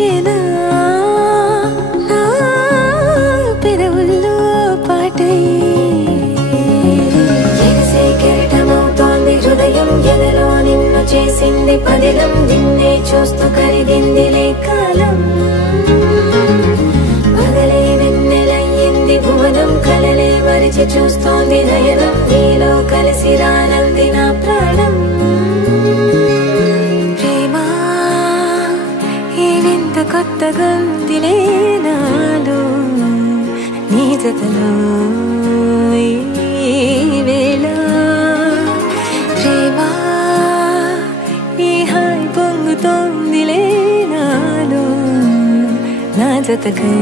వచ్చేనా నా పెదవుల్లో పాటై ఎగసే కెరటమవుతోంది హృదయం ఎదలో నిన్ను చేసింది పదిలం నిన్నే చూస్తూ కరిగిందిలే కాలం పగలే వెన్నెలయ్యింది భువనం కలలే మరిచి చూస్తోంది నయనం నీలో కలిసి రానంది నా ప్రాణం ప్రేమా ఏవింత కొత్తగా ఉందిలే నాలో నీ జతలో ఈ వేళ ప్రేమా ఈ హాయి పొంగుతోందిలే నాలో నా జతకై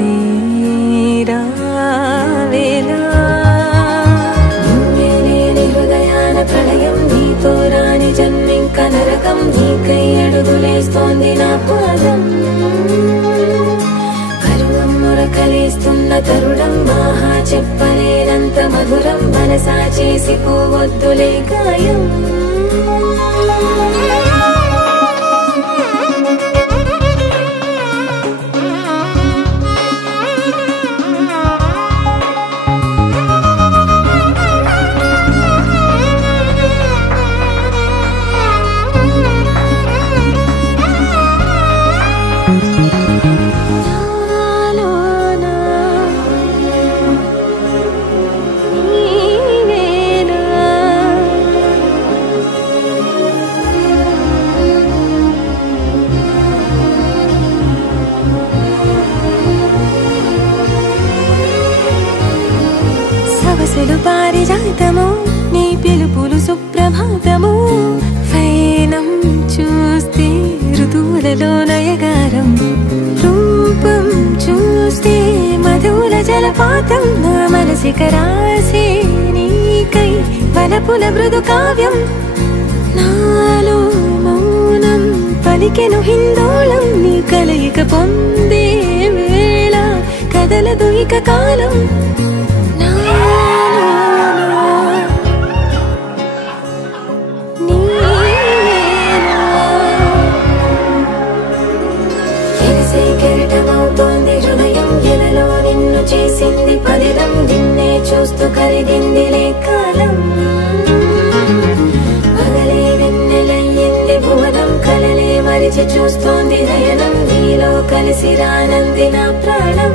రావేలా నువ్వే లేని హృదయాన ప్రళయం నీతో రాని జన్మింక నరకం నీకై అడుగులేస్తోంది నా పాదం కరువం మురకలేస్తున్న తరుణం ఆహా చెప్పలేనంత మధురం మనసా చేసి పోవద్దులే గాయం సవసలు పారిజాతము నీ పిలుపులు సుప్రభాతము ఫైనం చూస్తే ఋతువులలో నయగారం రూపం చూస్తే మధుల జలపాతం నా మనసిక రాసే నీకై వలపుల మృదు కావ్యం నాలో మౌనం పలికెను హిందోళం నీ కలయిక పొందే వేళ కదలదు ఇక కాలం కెరటమవుతోంది హృదయం ఎలలో నిన్ను చేసింది పదిలం నిన్నే చూస్తూ కరిగిందిలే కాలం పగలే వెన్నెలయ్యింది భువనం కలలే మరిచి చూస్తోంది నయనం నీలో కలిసి రానంది నా ప్రాణం